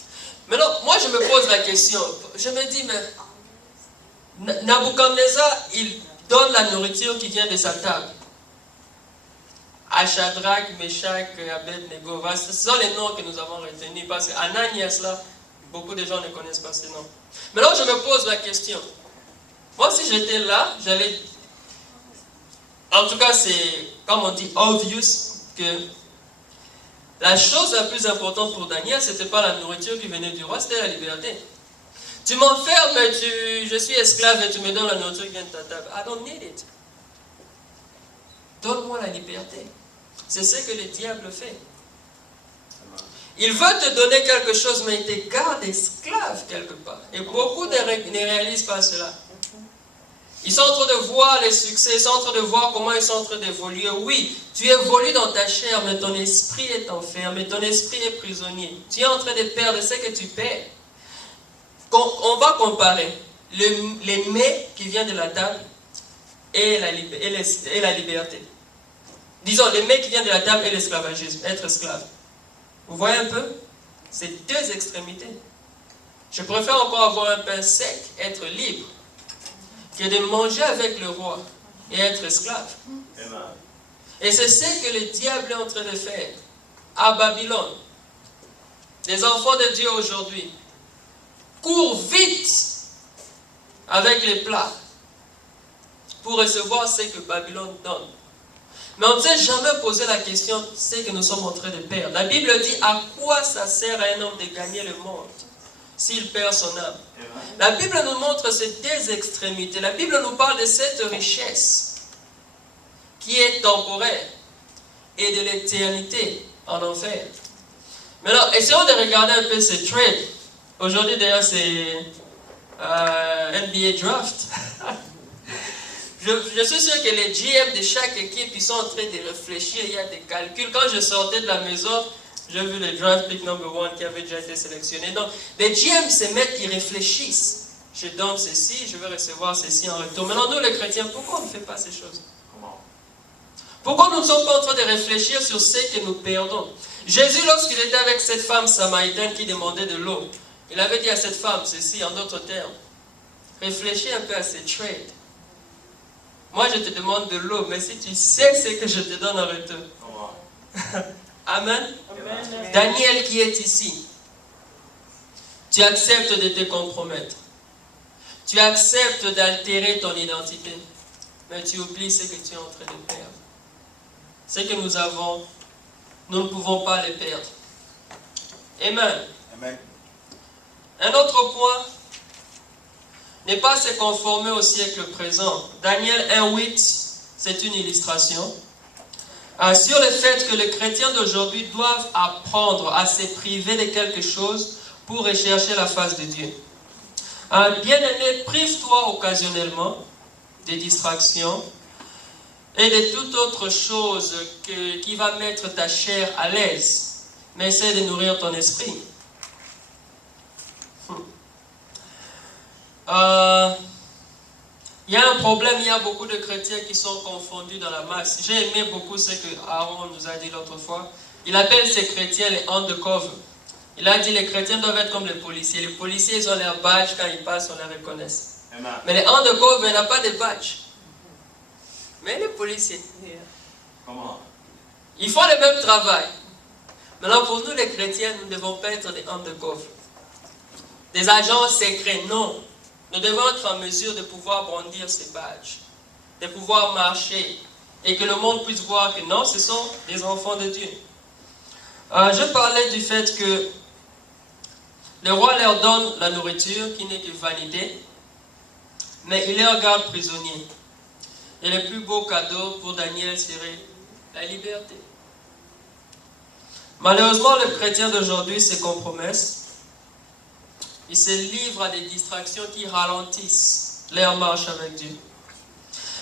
Maintenant, moi je me pose la question, je me dis, mais Nabuchodonosor, il donne la nourriture qui vient de sa table. À Shadrach, Meshach, Abednego, ce sont les noms que nous avons retenus, parce qu'Ananias, là, beaucoup de gens ne connaissent pas ces noms. Maintenant, je me pose la question. Moi, si j'étais là, j'allais... En tout cas, c'est, comme on dit, obvious, que la chose la plus importante pour Daniel, ce n'était pas la nourriture qui venait du roi, c'était la liberté. Tu m'enfermes, je suis esclave et tu me donnes la nourriture qui vient de ta table. I don't need it. Donne-moi la liberté. C'est ce que le diable fait. Il veut te donner quelque chose, mais il te garde esclave quelque part. Et beaucoup ne réalisent pas cela. Ils sont en train de voir les succès, ils sont en train de voir comment ils sont en train d'évoluer. Oui, tu évolues dans ta chair, mais ton esprit est enfermé, ton esprit est prisonnier. Tu es en train de perdre ce que tu perds. On va comparer les mets qui viennent de la table et la liberté. Disons, les mets qui viennent de la table et l'esclavagisme, être esclave. Vous voyez un peu? C'est deux extrémités. Je préfère encore avoir un pain sec, être libre, que de manger avec le roi et être esclave. Et c'est ce que le diable est en train de faire à Babylone. Les enfants de Dieu aujourd'hui courent vite avec les plats pour recevoir ce que Babylone donne. Mais on ne s'est jamais posé la question, ce que nous sommes en train de perdre. La Bible dit, à quoi ça sert à un homme de gagner le monde s'il perd son âme? La Bible nous montre ces deux extrémités. La Bible nous parle de cette richesse qui est temporaire et de l'éternité en enfer. Maintenant, essayons de regarder un peu ce trade. Aujourd'hui, d'ailleurs, c'est NBA Draft. Je suis sûr que les GM de chaque équipe, ils sont en train de réfléchir, il y a des calculs. Quand je sortais de la maison, j'ai vu le draft pick number 1 qui avait déjà été sélectionné. Donc, les GM se mettent, ils réfléchissent. Je donne ceci, je vais recevoir ceci en retour. Maintenant, nous les chrétiens, pourquoi on ne fait pas ces choses? Pourquoi nous ne sommes pas en train de réfléchir sur ce que nous perdons? Jésus, lorsqu'il était avec cette femme samaritaine qui demandait de l'eau, il avait dit à cette femme ceci, en d'autres termes. Réfléchis un peu à ces trades. Moi, je te demande de l'eau, mais si tu sais ce que je te donne en retour. Amen. Amen. Daniel qui est ici, tu acceptes de te compromettre. Tu acceptes d'altérer ton identité. Mais tu oublies ce que tu es en train de perdre. Ce que nous avons, nous ne pouvons pas le perdre. Amen. Amen. Un autre point, n'est pas se conformer au siècle présent. Daniel 1:8, c'est une illustration sur le fait que les chrétiens d'aujourd'hui doivent apprendre à se priver de quelque chose pour rechercher la face de Dieu. Bien-aimé, prive-toi occasionnellement des distractions et de toute autre chose qui va mettre ta chair à l'aise, mais essaie de nourrir ton esprit. Il y a un problème, il y a beaucoup de chrétiens qui sont confondus dans la masse. J'ai aimé beaucoup ce que Aaron nous a dit l'autre fois. Il appelle ces chrétiens les undercover. Il a dit les chrétiens doivent être comme les policiers. Les policiers, ils ont leur badge, quand ils passent, on les reconnaît. Mais les undercover n'ont pas de badge. Mais les policiers, ils font le même travail. Maintenant, pour nous les chrétiens, nous ne devons pas être des undercover. Des agents secrets, non. Nous devons être en mesure de pouvoir brandir ces badges, de pouvoir marcher, et que le monde puisse voir que non, ce sont des enfants de Dieu. Je parlais du fait que le roi leur donne la nourriture qui n'est que vanité, mais il les garde prisonniers. Et le plus beau cadeau pour Daniel serait la liberté. Malheureusement, les chrétiens d'aujourd'hui se compromettent. Ils se livrent à des distractions qui ralentissent leur marche avec Dieu.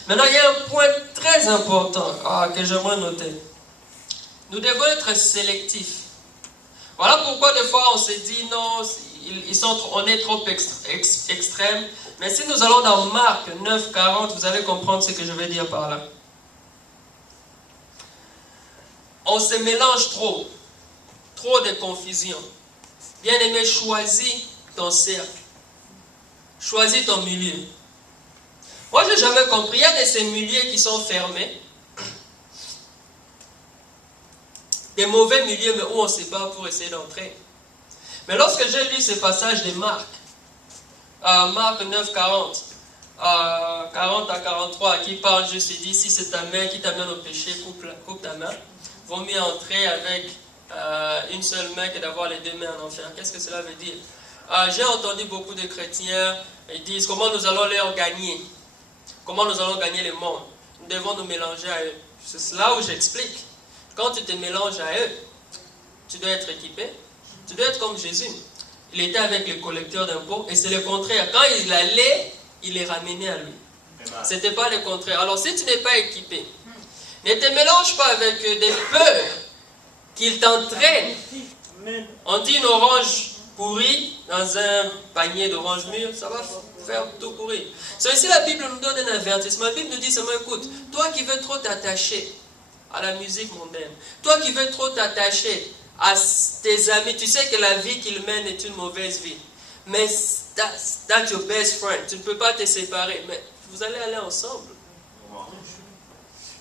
Maintenant, il y a un point très important que j'aimerais noter. Nous devons être sélectifs. Voilà pourquoi des fois on se dit non, on est trop extrême. Mais si nous allons dans Marc 9, 40, vous allez comprendre ce que je vais dire par là. On se mélange trop. Trop de confusion. Bien-aimé, choisis ton cercle. Choisis ton milieu. Moi, je n'ai jamais compris. Il y a de ces milieux qui sont fermés. Des mauvais milieux, mais où on se bat pour essayer d'entrer. Mais lorsque j'ai lu ce passage de Marc, Marc 9, 40, 40 à 43, qui parle, je suis dit, si c'est ta main qui t'amène au péché, coupe ta main. Vaut mieux entrer avec une seule main que d'avoir les deux mains en enfer. Qu'est-ce que cela veut dire? J'ai entendu beaucoup de chrétiens, ils disent comment nous allons les gagner. Comment nous allons gagner le monde? Nous devons nous mélanger à eux. C'est là où j'explique. Quand tu te mélanges à eux, tu dois être équipé. Tu dois être comme Jésus. Il était avec les collecteurs d'impôts et c'est le contraire. Quand il allait, il les ramenait à lui. Ce n'était pas le contraire. Alors si tu n'es pas équipé, ne te mélange pas avec des peurs qu'ils t'entraînent. On dit une orange pourrie dans un panier d'oranges mûres, ça va faire tout pourrir. C'est ici la Bible nous donne un avertissement. La Bible nous dit seulement, écoute, toi qui veux trop t'attacher à la musique mondaine, toi qui veux trop t'attacher à tes amis, tu sais que la vie qu'ils mènent est une mauvaise vie. Mais that's your best friend. Tu ne peux pas te séparer. Mais vous allez aller ensemble.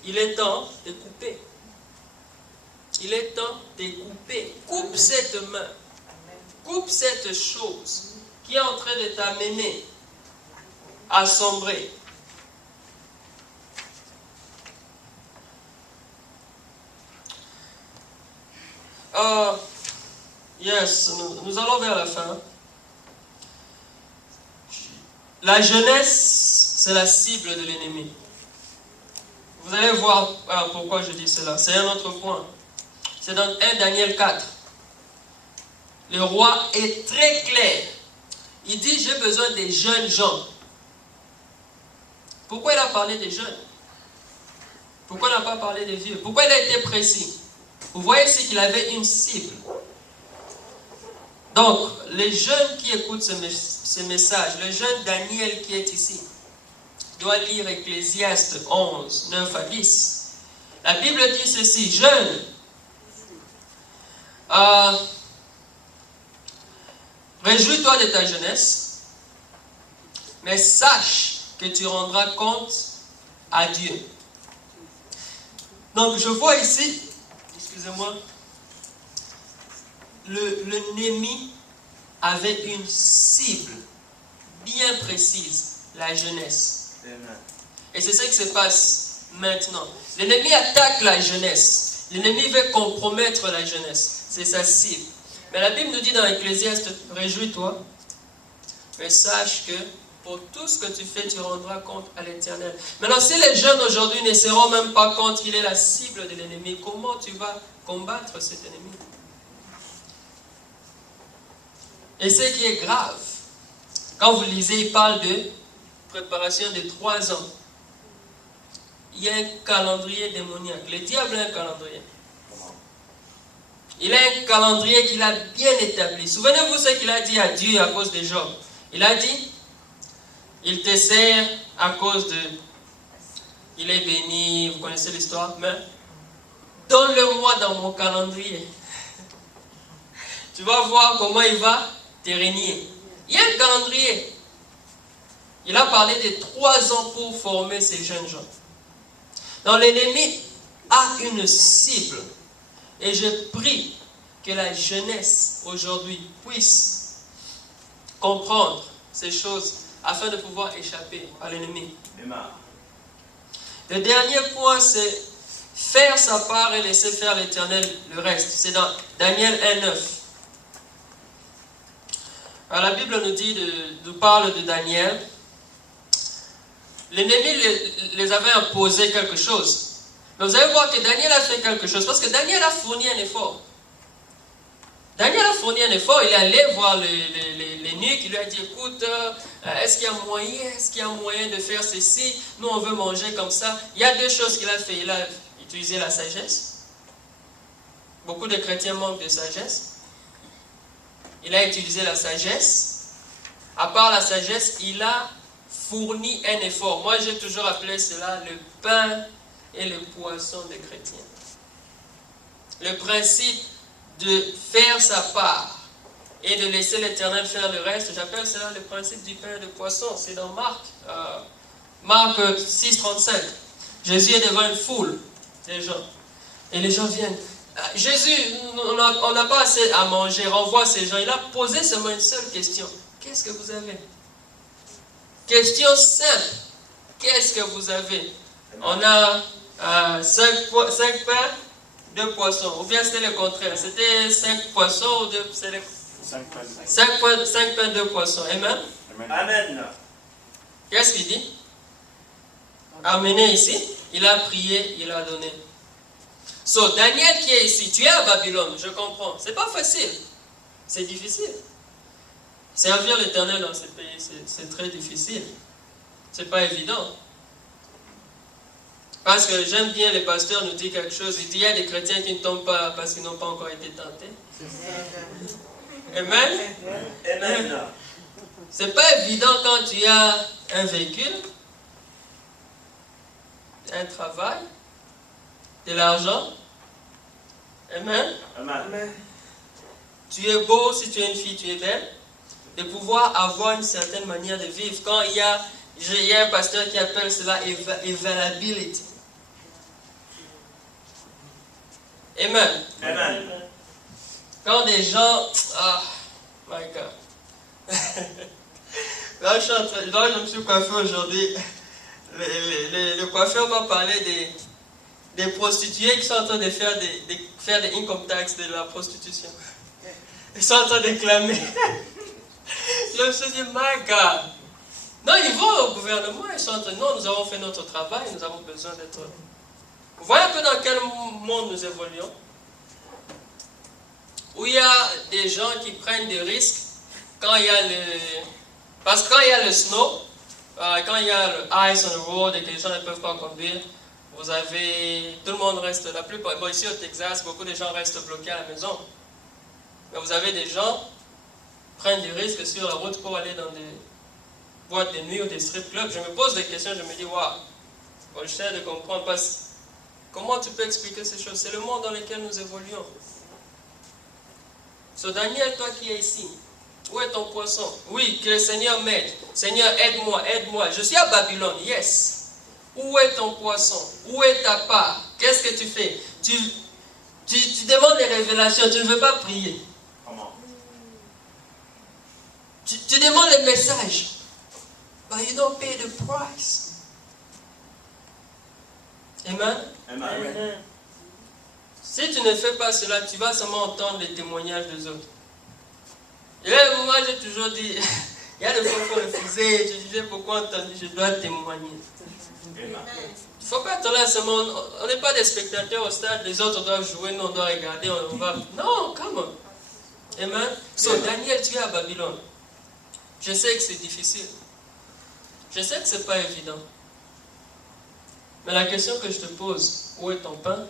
Il est temps de couper. Il est temps de couper. Coupe cette main. Coupe cette chose qui est en train de t'amener à sombrer. Yes, nous allons vers la fin. La jeunesse, c'est la cible de l'ennemi. Vous allez voir pourquoi je dis cela. C'est un autre point. C'est dans 1 Daniel 4. Le roi est très clair. Il dit, j'ai besoin des jeunes gens. Pourquoi il a parlé des jeunes? Pourquoi il n'a pas parlé des vieux? Pourquoi il a été précis? Vous voyez, c'est qu'il avait une cible. Donc, les jeunes qui écoutent ce message, le jeune Daniel qui est ici, doit lire Ecclésiaste 11, 9 à 10. La Bible dit ceci, jeune, réjouis-toi de ta jeunesse, mais sache que tu rendras compte à Dieu. Donc, je vois ici, excusez-moi, l'ennemi avait une cible bien précise, la jeunesse. Amen. Et c'est ça qui se passe maintenant. L'ennemi attaque la jeunesse. L'ennemi veut compromettre la jeunesse. C'est sa cible. Mais la Bible nous dit dans Ecclésiaste, réjouis-toi, mais sache que pour tout ce que tu fais, tu rendras compte à l'Éternel. Maintenant, si les jeunes aujourd'hui ne se rendent même pas compte qu'il est la cible de l'ennemi, comment tu vas combattre cet ennemi? Et ce qui est grave, quand vous lisez, il parle de préparation de 3 ans. Il y a un calendrier démoniaque. Le diable a un calendrier. Il a un calendrier qu'il a bien établi. Souvenez-vous ce qu'il a dit à Dieu à cause de Job. Il a dit, il te sert à cause de... Il est béni, vous connaissez l'histoire, mais donne-le-moi dans mon calendrier. Tu vas voir comment il va te régner. Il y a un calendrier. Il a parlé de 3 ans pour former ces jeunes gens. Donc l'ennemi a une cible. Et je prie que la jeunesse aujourd'hui puisse comprendre ces choses afin de pouvoir échapper à l'ennemi. Le dernier point, c'est faire sa part et laisser faire l'Éternel le reste. C'est dans Daniel 1,9. Alors la Bible nous parle de Daniel. L'ennemi les avait imposé quelque chose. Mais vous allez voir que Daniel a fait quelque chose. Parce que Daniel a fourni un effort. Daniel a fourni un effort, il est allé voir l'eunuque, il lui a dit, écoute, est-ce qu'il y a moyen de faire ceci? Nous, on veut manger comme ça. Il y a deux choses qu'il a fait. Il a utilisé la sagesse. Beaucoup de chrétiens manquent de sagesse. Il a utilisé la sagesse. À part la sagesse, il a fourni un effort. Moi, j'ai toujours appelé cela le pain et le poisson des chrétiens. Le principe de faire sa part et de laisser l'Éternel faire le reste, j'appelle cela le principe du pain et du poisson. C'est dans Marc 6,35. Jésus est devant une foule de gens. Et les gens viennent. Jésus, on n'a pas assez à manger, renvoie ces gens. Il a posé seulement une seule question. Qu'est-ce que vous avez? Question simple. Qu'est-ce que vous avez? On a 5 pains, 2 poissons. Ou bien c'était le contraire. C'était 5 poissons ou 2. 5 pains, 2 poissons. Amen? Amen. Qu'est-ce qu'il dit? Amenez ici. Il a prié, il a donné. So, Daniel qui est ici, tu es à Babylone, je comprends. C'est pas facile. C'est difficile. Servir l'Éternel dans ce pays, c'est très difficile. C'est pas évident. Parce que j'aime bien, les pasteurs nous disent quelque chose. Il dit, il y a des chrétiens qui ne tombent pas parce qu'ils n'ont pas encore été tentés. Amen. Amen. C'est pas évident quand tu as un véhicule, un travail, de l'argent. Amen. Amen. Tu es beau, si tu es une fille, tu es belle. De pouvoir avoir une certaine manière de vivre. Quand il y a un pasteur qui appelle cela availability. Amen. Amen. Quand des gens... Ah, my God. Là, je me suis coiffé aujourd'hui. Le coiffeur m'a parlé des prostituées qui sont en train de faire des income tax de la prostitution. Ils sont en train de clamer. Je me suis dit, my God. Non, ils vont au gouvernement, ils sont en train de... Non, nous avons fait notre travail, nous avons besoin d'être... Vous voyez un peu dans quel monde nous évoluons? Où il y a des gens qui prennent des risques quand il y a le... Parce que quand il y a le snow, quand il y a le ice on the road et que les gens ne peuvent pas conduire, vous avez... Tout le monde reste... La plupart... Bon, ici au Texas, beaucoup de gens restent bloqués à la maison. Mais vous avez des gens qui prennent des risques sur la route pour aller dans des boîtes de nuit ou des strip clubs. Je me pose des questions, je me dis, waouh, bon, j'essaie de comprendre. Comment tu peux expliquer ces choses? C'est le monde dans lequel nous évoluons. So Daniel, toi qui es ici, où est ton poisson? Oui, que le Seigneur m'aide. Seigneur, aide-moi, aide-moi. Je suis à Babylone, yes. Où est ton poisson? Où est ta part? Qu'est-ce que tu fais? Tu demandes des révélations, tu ne veux pas prier. Comment? Tu demandes les messages. But you don't pay the price. Amen? Amen. Si tu ne fais pas cela, tu vas seulement entendre les témoignages des autres. Et là, moi, j'ai toujours dit, il y a des fois qu'on le faisait, je disais, pourquoi entendu, je dois témoigner. Amen. Il ne faut pas être là seulement, on n'est pas des spectateurs au stade, les autres doivent jouer, nous on doit regarder, on va... Non, come on. Amen. So, Daniel, tu es à Babylone. Je sais que c'est difficile. Je sais que ce n'est pas évident. Mais la question que je te pose, où est ton pain?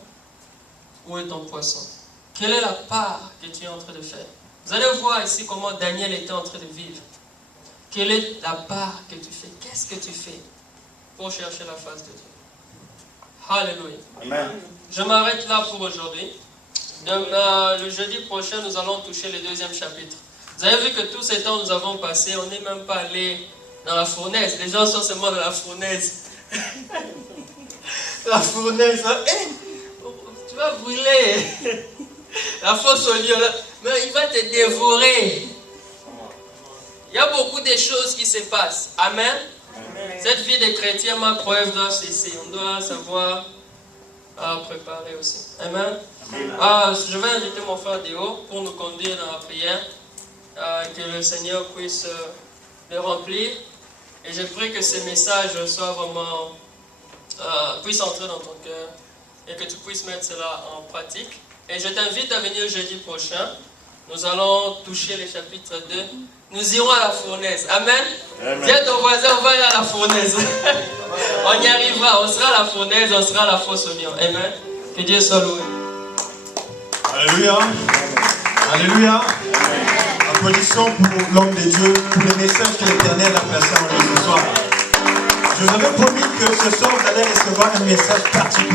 Où est ton poisson? Quelle est la part que tu es en train de faire? Vous allez voir ici comment Daniel était en train de vivre. Quelle est la part que tu fais? Qu'est-ce que tu fais pour chercher la face de Dieu? Alléluia. Amen. Je m'arrête là pour aujourd'hui. Le jeudi prochain, nous allons toucher le 2e chapitre. Vous avez vu que tout ce temps nous avons passé, on n'est même pas allé dans la fournaise. Les gens sont seulement dans la fournaise. La fournaise, hein? Hey, tu vas brûler. La fosse au lieu, là. Mais il va te dévorer. Il y a beaucoup de choses qui se passent. Amen. Amen. Cette vie de chrétien, ma preuve doit cesser. On doit savoir préparer aussi. Amen. Je vais inviter mon frère Déo pour nous conduire dans la prière. Que le Seigneur puisse le remplir. Et je prie que ces messages soient vraiment... puissent entrer dans ton cœur. Et que tu puisses mettre cela en pratique. Et je t'invite à venir jeudi prochain nous allons toucher le chapitre 2. Nous irons à la fournaise. Amen. Amen. Dis à ton voisin, on va aller à la fournaise. On y arrivera, on sera à la fournaise, on sera à la fosse oignon. Amen. Que Dieu soit loué. Alléluia. Alléluia. Applaudissons pour l'homme de Dieu, pour le message que l'Éternel a placé en lui ce soir. Je vous avais promis que ce soir, vous allez recevoir un message particulier.